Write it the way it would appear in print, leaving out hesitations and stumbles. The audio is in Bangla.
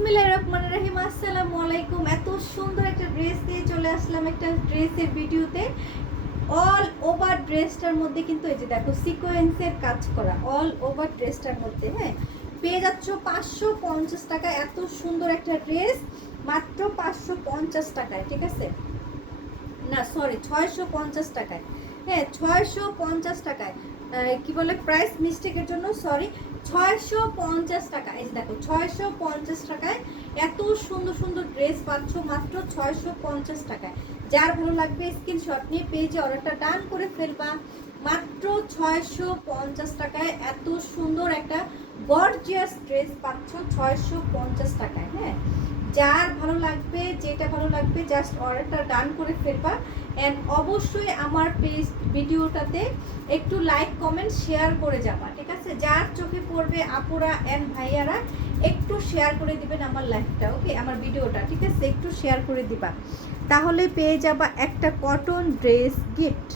বিসমিল্লাহির রহমানির রহিম। আসসালামু আলাইকুম। এত সুন্দর একটা ড্রেস দিয়ে চলে আসলাম একটা ড্রেসের ভিডিওতে। অল ওভার ড্রেসটার মধ্যে কিন্তু এই যে দেখো সিকোয়েন্সের কাজ করা, অল ওভার ড্রেসটার মধ্যে হ্যাঁ পেয়ে যাচ্ছ 550 টাকা। এত সুন্দর একটা ড্রেস মাত্র 550 টাকায়, ঠিক আছে? না সরি 650 টাকায়, হ্যাঁ 650 টাকায়। কি বলে প্রাইস মিস্টেকের জন্য সরি, 650 টাকা। এই যে দেখো 650 টাকায় এত সুন্দর সুন্দর ড্রেস পাচ্ছ মাত্র 650 টাকায়। যার ভালো লাগবে স্ক্রিনশট নিয়ে পেজে অর্ডারটা ডান করে ফেলবা। মাত্র 650 টাকায় এত সুন্দর একটা গর্জিয়াস ড্রেস পাচ্ছ 650 টাকায়। হ্যাঁ যার ভালো লাগবে, যেটা ভালো লাগবে জাস্ট অর্ডারটা ডান করে ফেলবা। অ্যান্ড অবশ্যই আমার পেজ ভিডিওটাতে একটু লাইক কমেন্ট শেয়ার করে যাবা, ঠিক আছে? যার চোখে পড়বে আপুরা অ্যান্ড ভাইয়ারা একটু শেয়ার করে দিবেন আমার লাইভটা, ওকে, আমার ভিডিওটা, ঠিক আছে? একটু শেয়ার করে দিবা, তাহলে পেয়ে যাবা একটা কটন ড্রেস গিফট।